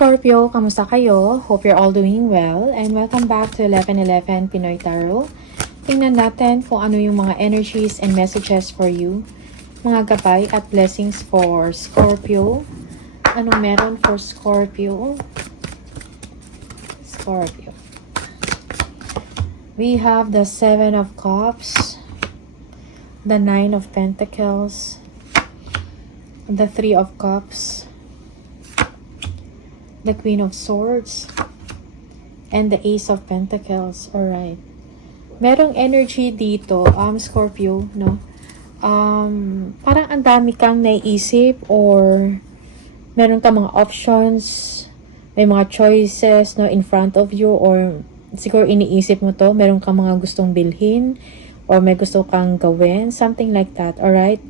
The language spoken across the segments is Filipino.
Scorpio, kamusta kayo? Hope you're all doing well and welcome back to 1111 Pinoy Tarot. Tingnan natin kung ano yung mga energies and messages for you, mga gabay at blessings for Scorpio. Anong meron for Scorpio? Scorpio. We have the 7 of Cups, the 9 of Pentacles, the 3 of Cups, the Queen of Swords, and the Ace of Pentacles. Alright. Merong energy dito, Scorpio, no? Parang ang dami kang naiisip or meron kang mga options, may mga choices, no, in front of you or siguro iniisip mo to, meron kang mga gustong bilhin or may gusto kang gawin, something like that, alright?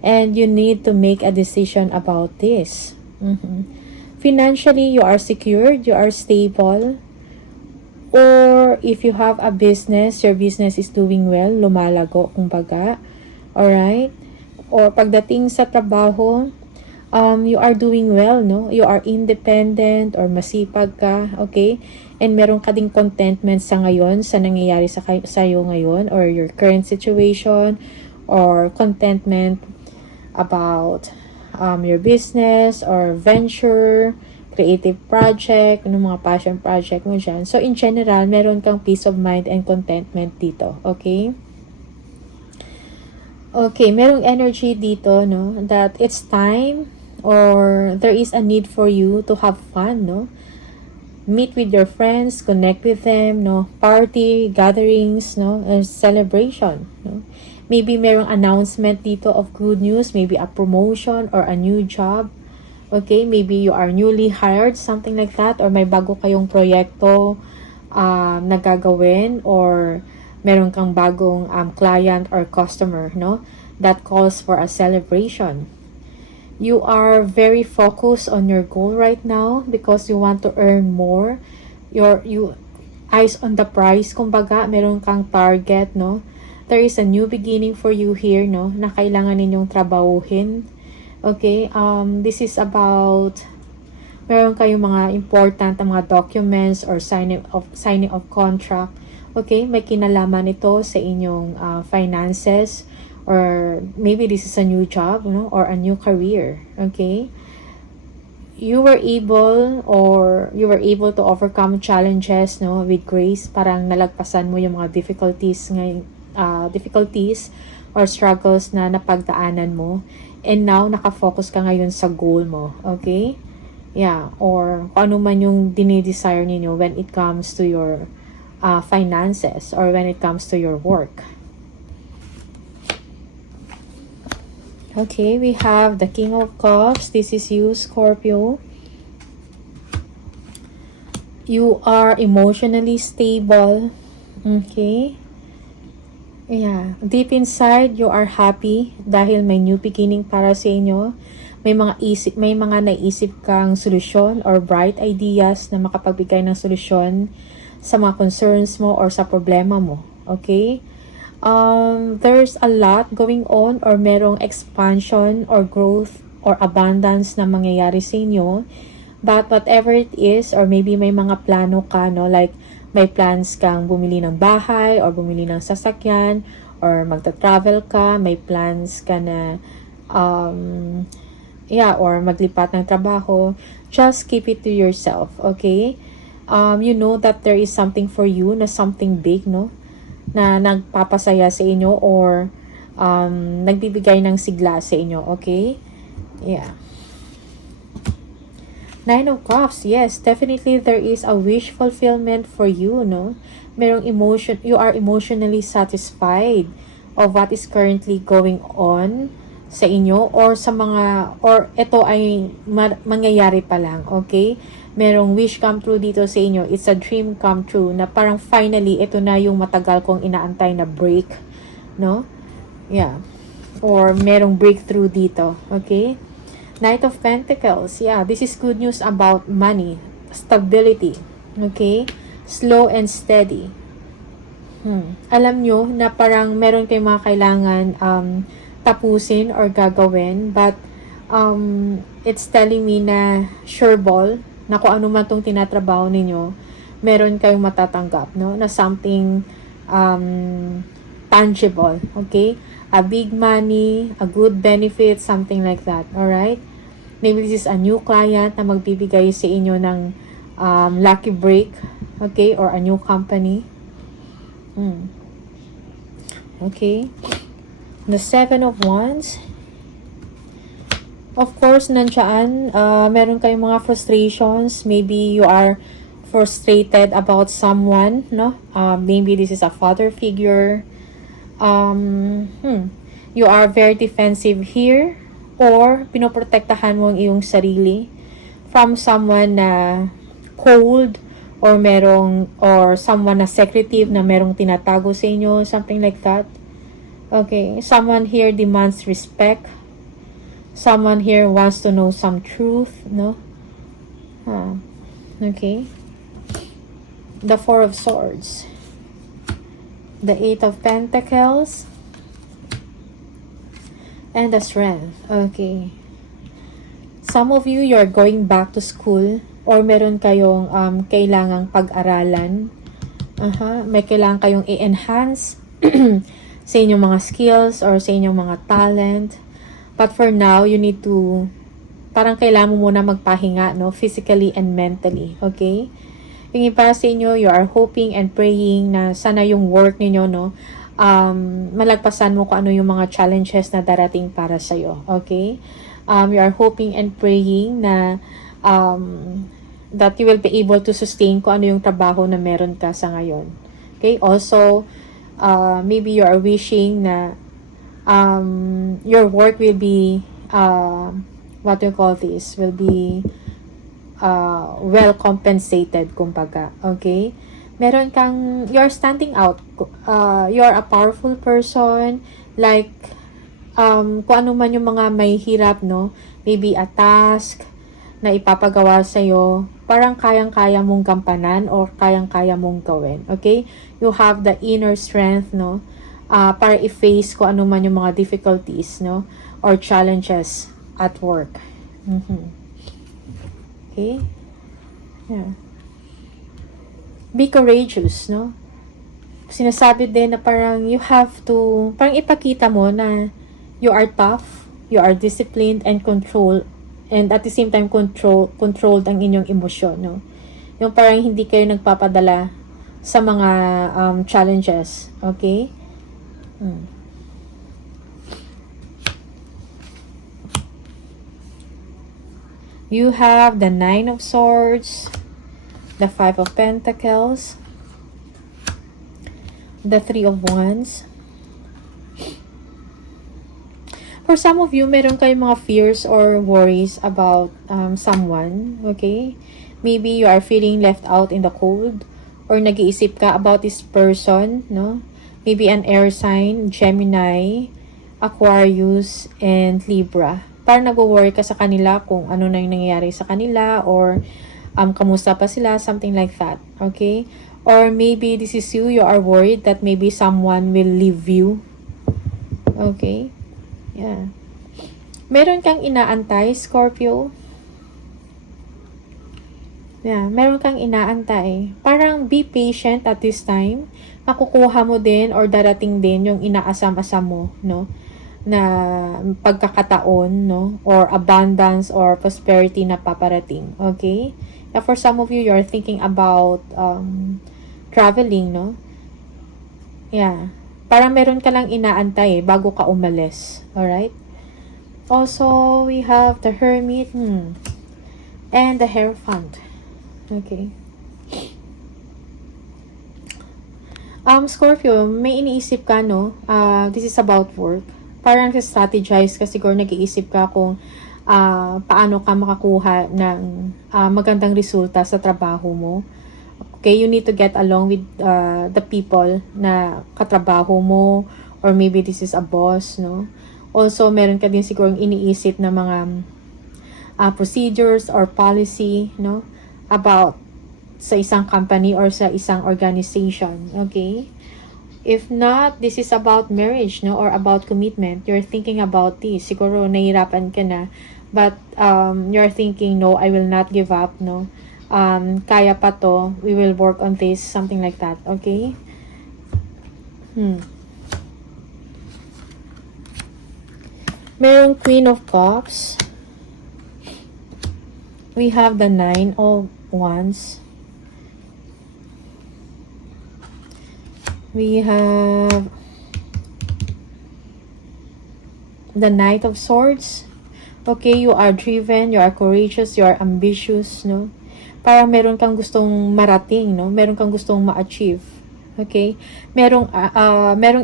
And you need to make a decision about this. Financially, you are secured, you are stable, or if you have a business, your business is doing well, lumalago, kumbaga, alright? Or pagdating sa trabaho, you are doing well, no? You are independent or masipag ka, okay? And meron ka ding contentment sa ngayon, sa nangyayari sa iyo ngayon, or your current situation, or contentment about your business or venture, creative project, ano mga passion project mo dyan. So, in general, meron kang peace of mind and contentment dito. Okay? Okay, merong energy dito, no? That it's time or there is a need for you to have fun, no? Meet with your friends, connect with them, no? Party, gatherings, no? And celebration, no? Maybe merong announcement dito of good news, maybe a promotion or a new job. Okay, maybe you are newly hired, something like that, or may bago kayong proyekto na gagawin, or meron kang bagong client or customer, no? That calls for a celebration. You are very focused on your goal right now because you want to earn more. You eyes on the prize, kumbaga, meron kang target, no? There is a new beginning for you here, no? Na kailangan ninyong trabahuhin. Okay? This is about meron kayong mga important na mga documents or signing of contract. Okay? May kinalaman ito sa inyong finances, or maybe this is a new job, no? Or a new career. Okay? You were able to overcome challenges, no, with grace. Parang nalagpasan mo yung mga difficulties ngayon, difficulties or struggles na napagdaanan mo, and now nakafocus ka ngayon sa goal mo. Okay? Yeah, or kung ano man yung dinidesire ninyo when it comes to your finances or when it comes to your work. Okay, we have the King of Cups. This is you, Scorpio. You are emotionally stable. Okay? Yeah, deep inside you are happy dahil may new beginning para sa inyo. May mga naisip kang solusyon or bright ideas na makapagbigay ng solusyon sa mga concerns mo or sa problema mo. Okay? There's a lot going on or merong expansion or growth or abundance na mangyayari sa inyo. But whatever it is, or maybe may mga plano ka, no, like may plans kang bumili ng bahay or bumili ng sasakyan or magta-travel ka, may plans ka na or maglipat ng trabaho. Just keep it to yourself, okay? You know that there is something for you, na something big, no, na nagpapasaya sa inyo or nagbibigay ng sigla sa inyo, okay? Yeah. 9 of Cups, yes, definitely there is a wish fulfillment for you, no? Merong emotion, you are emotionally satisfied of what is currently going on sa inyo or sa mga, or ito ay mangyayari pa lang, okay? Merong wish come true dito sa inyo. It's a dream come true na parang finally, ito na yung matagal kong inaantay na break, no? Yeah. Or merong breakthrough dito, okay? Knight of Pentacles, yeah, this is good news about money, stability, okay? Slow and steady. Alam nyo na parang meron kayong mga kailangan tapusin or gagawin, but it's telling me na sure ball, na kung ano man tong tinatrabaho ninyo, meron kayong matatanggap, no? Na something tangible, okay? A big money, a good benefit, something like that, alright? Maybe this is a new client na magbibigay sa inyo ng lucky break, okay? Or a new company. Okay. The 7 of Wands. Of course, nandiyan, meron kayong mga frustrations. Maybe you are frustrated about someone, no? Maybe this is a father figure. You are very defensive here, or pinoprotektahan mo ang iyong sarili from someone na cold, or someone na secretive, na merong tinatago sa inyo, something like that. Okay, someone here demands respect. Someone here wants to know some truth, no? Okay. The 4 of Swords. The 8 of Pentacles. And the Strength. Okay. Some of you, you're going back to school, or meron kayong kailangang pag-aralan. May kailangan kayong i-enhance sa inyong mga skills or sa inyong mga talent. But for now, you need to, parang kailangan mo muna magpahinga, no? Physically and mentally, okay? Yung iba sa inyo, you are hoping and praying na sana yung work ninyo, no? Malagpasan mo kung ano yung mga challenges na darating para sa'yo, okay? You are hoping and praying na that you will be able to sustain kung ano yung trabaho na meron ka sa ngayon. Okay? Also, maybe you are wishing na your work will be what do you call this, will be well compensated, kumbaga, okay? Meron kang, you're standing out, you're a powerful person, like kung ano man yung mga may hirap, no? Maybe a task na ipapagawa sa'yo, parang kayang-kaya mong gampanan or kayang-kaya mong gawin, okay? You have the inner strength, no? Para i-face kung ano man yung mga difficulties, no? Or challenges at work. Okay? Yeah. Be courageous, no? Sinasabi din na parang you have to, parang ipakita mo na you are tough, you are disciplined and and at the same time controlled ang inyong emosyon, no? Yung parang hindi kayo nagpapadala sa mga challenges, okay? You have the 9 of Swords, the 5 of Pentacles, the 3 of Wands. For some of you, meron kayong mga fears or worries about someone, okay? Maybe you are feeling left out in the cold, or nag-iisip ka about this person, no? Maybe an air sign, Gemini, Aquarius, and Libra. Parang nag-worry ka sa kanila kung ano na yung nangyayari sa kanila, or kamusta pa sila, something like that, okay? Or maybe this is you are worried that maybe someone will leave you, okay? Yeah. Meron kang inaantay, Scorpio. Yeah, meron kang inaantay. Parang be patient at this time. Makukuha mo din or darating din yung inaasam-asam mo, no? Na pagkakataon, no? Or abundance or prosperity na paparating. Okay? Yeah, for some of you, you're thinking about traveling, no? Yeah. Parang meron ka lang inaantay bago ka umalis. Alright? Also, we have the Hermit and the Hierophant. Okay. Scorpio, may iniisip ka, no? This is about work. Parang strategize ka, siguro nag-iisip ka kung paano ka makakuha ng magandang resulta sa trabaho mo. Okay, you need to get along with the people na katrabaho mo, or maybe this is a boss, no? Also, meron ka din siguro iniisip na mga procedures or policy, no? About sa isang company or sa isang organization, okay? If not, this is about marriage, no? Or about commitment. You're thinking about this. Siguro nahihirapan ka na But you're thinking, no, I will not give up, no. Kaya pa to, we will work on this, something like that, okay? Merong Queen of Cups. We have the Nine of Wands. We have the Knight of Swords. Okay, you are driven, you are courageous, you are ambitious, no? Parang meron kang gustong marating, no? Meron kang gustong ma-achieve. Okay? Merong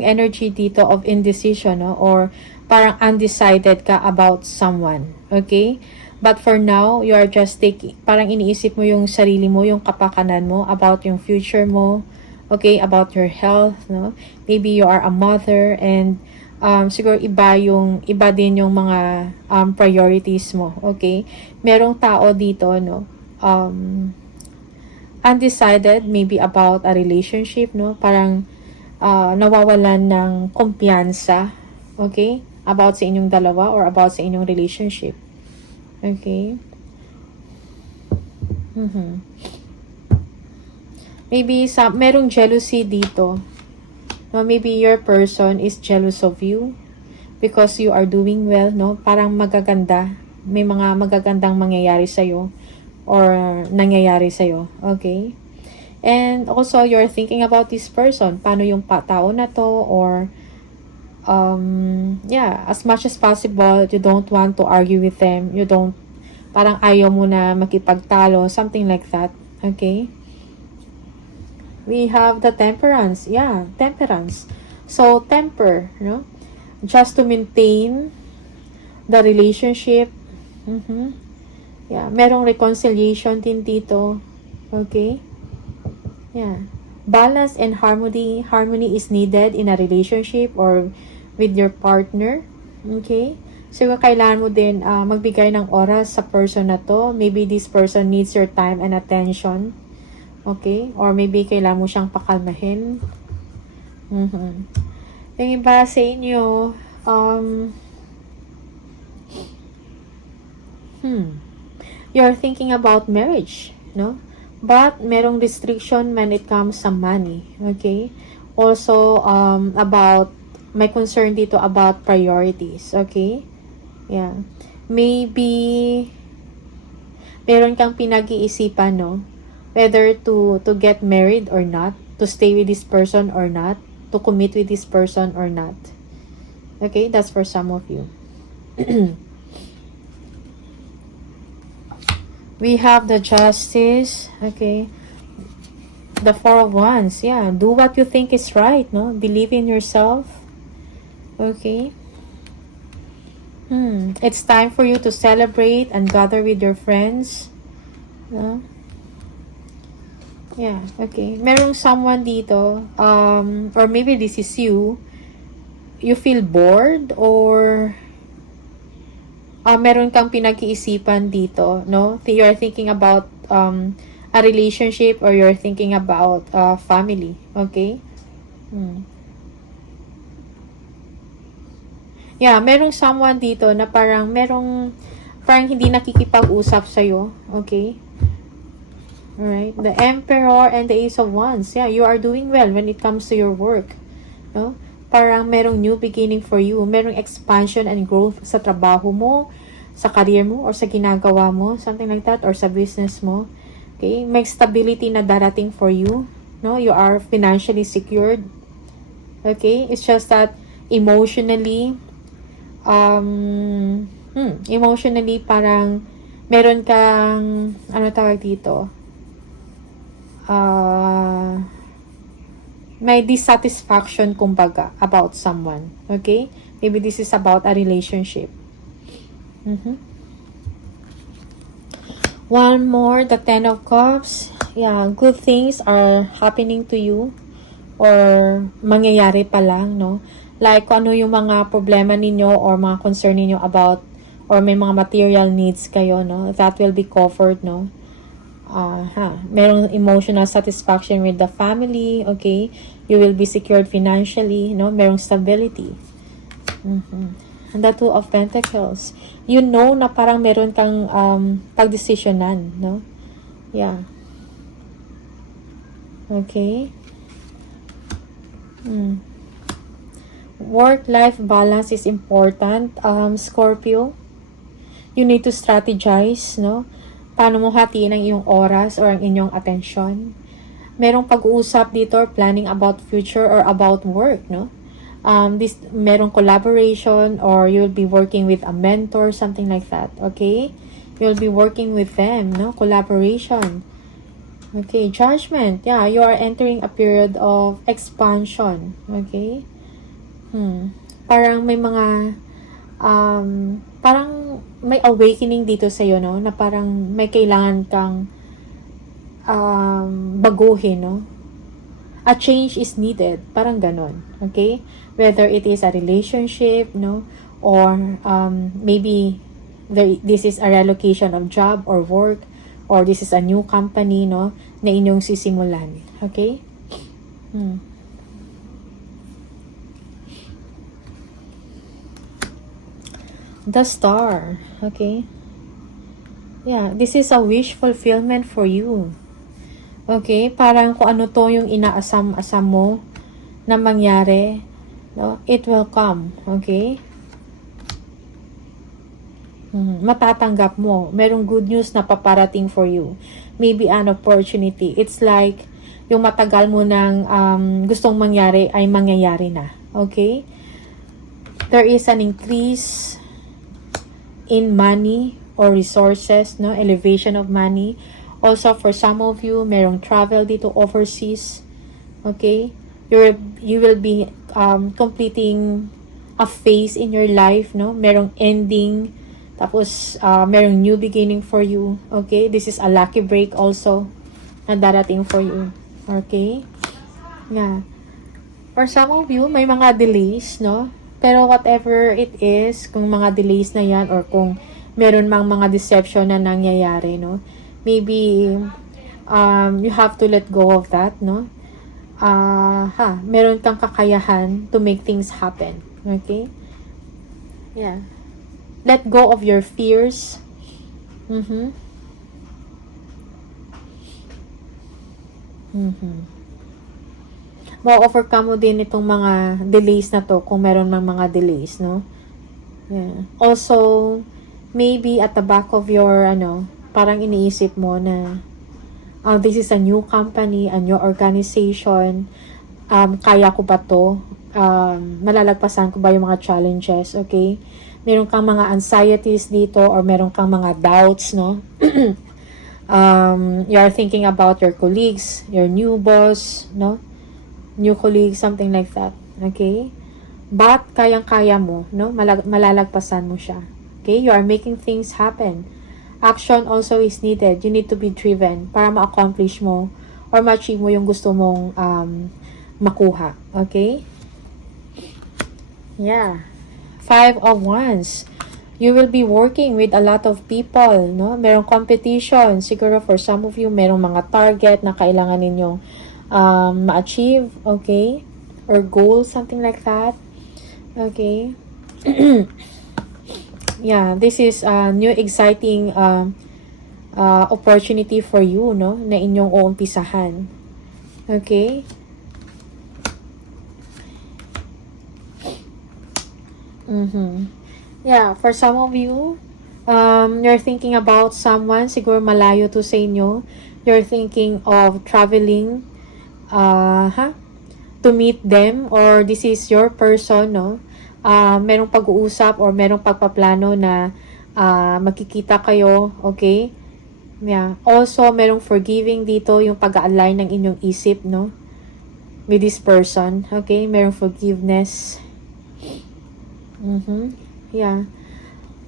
energy dito of indecision, no? Or parang undecided ka about someone. Okay? But for now, you are just parang iniisip mo yung sarili mo, yung kapakanan mo, about yung future mo, okay? About your health, no? Maybe you are a mother and siguro iba din yung mga priorities mo, okay? Merong tao dito, no? Undecided, maybe about a relationship, no? Parang nawawalan ng kumpiyansa, okay? About sa inyong dalawa or about sa inyong relationship. Okay? Maybe merong jealousy dito. No, maybe your person is jealous of you because you are doing well, no? Parang magaganda. May mga magagandang mangyayari sa'yo or nangyayari sa'yo. Okay? And also, you're thinking about this person. Paano yung tao na to? Or, yeah, as much as possible, you don't want to argue with them. You don't, parang ayaw mo na makipagtalo. Something like that. Okay? We have the Temperance. Yeah, Temperance. So, temper, no? Just to maintain the relationship. Yeah, merong reconciliation din dito. Okay? Yeah. Balance and harmony. Harmony is needed in a relationship or with your partner. Okay? So, kailangan mo din magbigay ng oras sa person na to. Maybe this person needs your time and attention. Okay? Or maybe kailangan mo siyang pakalmahin. Yung iba sa inyo, you're thinking about marriage, no? But merong restriction when it comes sa money. Okay? Also, may concern dito about priorities. Okay? Yeah. Maybe meron kang pinag-iisipan, no? Whether to get married or not, to stay with this person or not, to commit with this person or not. Okay, that's for some of you. We have the Justice. Okay. The Four of Wands. Yeah, do what you think is right, no? Believe in yourself. Okay. It's time for you to celebrate and gather with your friends. No? Yeah, okay. Merong someone dito, or maybe this is you feel bored or meron kang pinag-iisipan dito, no? You're thinking about a relationship or you're thinking about family, okay? Yeah, merong someone dito na parang hindi nakikipag-usap sa'yo, okay? Alright, the Emperor and the Ace of Wands. Yeah, you are doing well when it comes to your work. No? Parang merong new beginning for you. Merong expansion and growth sa trabaho mo, sa career mo, or sa ginagawa mo. Something like that. Or sa business mo. Okay? May stability na darating for you. No? You are financially secured. Okay? It's just that emotionally, emotionally parang meron kang, ano tawag dito? May dissatisfaction kumbaga about someone. Okay? Maybe this is about a relationship. One more, the Ten of Cups. Yeah, good things are happening to you or mangyayari pa lang, no? Like, kung ano yung mga problema ninyo or mga concern ninyo about or may mga material needs kayo, no? That will be covered, no? Merong emotional satisfaction with the family, okay? You will be secured financially, no? Merong stability. the Two of Pentacles. You know na parang meron kang pagdesisyonan, no? Yeah. Okay. Work-life balance is important, Scorpio. You need to strategize, no? Paano mo hatiin ang iyong oras or ang inyong atensyon. Merong pag-uusap dito or planning about future or about work, no? Merong collaboration or you'll be working with a mentor, something like that, okay? You'll be working with them, no? Collaboration. Okay, Judgment. Yeah, you are entering a period of expansion, okay? Parang may mga parang may awakening dito sa iyo, no? Na parang may kailangan kang baguhin, no? A change is needed, parang ganon, okay? Whether it is a relationship, no, or maybe this is a relocation of job or work, or this is a new company, no, na inyong sisimulan, okay? The Star, okay? Yeah, this is a wish fulfillment for you. Okay, parang kung ano to yung inaasam-asam mo na mangyari, no? It will come, okay? Matatanggap mo. Merong good news na paparating for you. Maybe an opportunity. It's like yung matagal mo nang gustong mangyari ay mangyayari na. Okay? There is an increase in money or resources, no? Elevation of money. Also, for some of you, merong travel dito overseas. Okay? You will be completing a phase in your life, no? Merong ending. Tapos, merong new beginning for you. Okay? This is a lucky break also na darating for you. Okay? Yeah. For some of you, may mga delays, no? Pero whatever it is, kung mga delays na yan or kung meron mang mga deception na nangyayari, no? Maybe you have to let go of that, no? Meron kang kakayahan to make things happen. Okay? Yeah. Let go of your fears. Ma-overcome mo din itong mga delays na to kung meron mang mga delays, no? Yeah. Also, maybe at the back of your, parang iniisip mo na this is a new company, a new organization. Kaya ko ba to? Malalagpasan ko ba yung mga challenges? Okay? Meron kang mga anxieties dito or meron kang mga doubts, no? You are thinking about your colleagues, your new boss, no? New colleagues, something like that. Okay? But, kayang-kaya mo, no? Malalagpasan mo siya. Okay? You are making things happen. Action also is needed. You need to be driven para ma-accomplish mo or ma-achieve mo yung gusto mong makuha. Okay? Yeah. 5 of Wands. You will be working with a lot of people, no? Merong competition. Siguro for some of you, merong mga target na kailangan ninyong ma-achieve. Okay? Or goal, something like that. Okay? Yeah, this is a new exciting opportunity for you, no? Na inyong uumpisahan. Okay? Yeah, for some of you, you're thinking about someone, siguro malayo to sa inyo. You're thinking of traveling to meet them, or this is your person, no? Merong pag-uusap or merong pagpaplano na magkikita kayo, okay? Yeah. Also, merong forgiving dito, yung pag-align ng inyong isip, no? With this person, okay? Merong forgiveness. Yeah.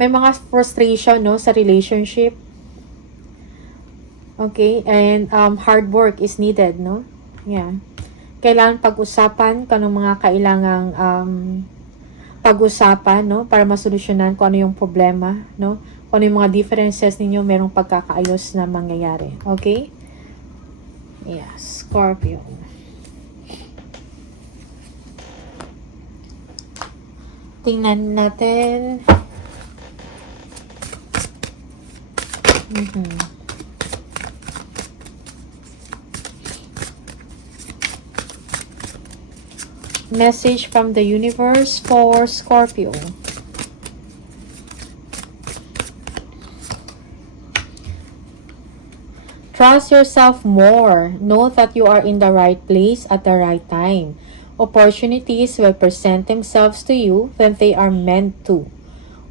May mga frustration, no, sa relationship. Okay? And hard work is needed, no? Yeah. Kailangan pag-usapan kung anong mga kailangang pag-usapan, no? Para masolusyonan kung ano yung problema, no? Kung ano yung mga differences ninyo, merong pagkakaayos na mangyayari. Okay? Yes, Scorpio. Tingnan natin. Message from the universe for Scorpio. Trust yourself more. Know that you are in the right place at the right time. Opportunities will present themselves to you when they are meant to.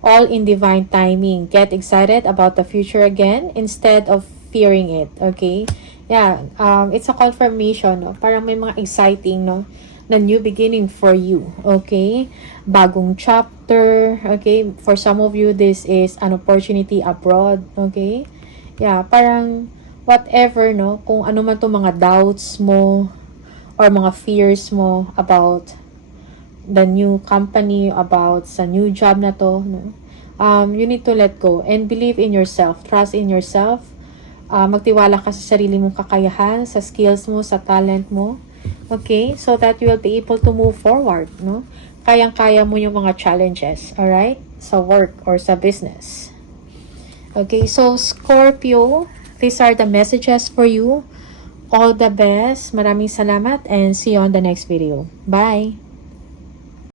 All in divine timing. Get excited about the future again instead of fearing it. Okay? Yeah, it's a confirmation, no? Parang may mga exciting, no? Na new beginning for you. Okay? Bagong chapter. Okay? For some of you, this is an opportunity abroad. Okay? Yeah, parang whatever, no? Kung ano man itong mga doubts mo or mga fears mo about the new company, about sa new job na to, no? You need to let go and believe in yourself. Trust in yourself. Magtiwala ka sa sarili mong kakayahan, sa skills mo, sa talent mo. Okay? So that you will be able to move forward, no? Kayang-kaya mo yung mga challenges, alright? Sa work or sa business. Okay, so Scorpio, these are the messages for you. All the best. Maraming salamat and see you on the next video. Bye!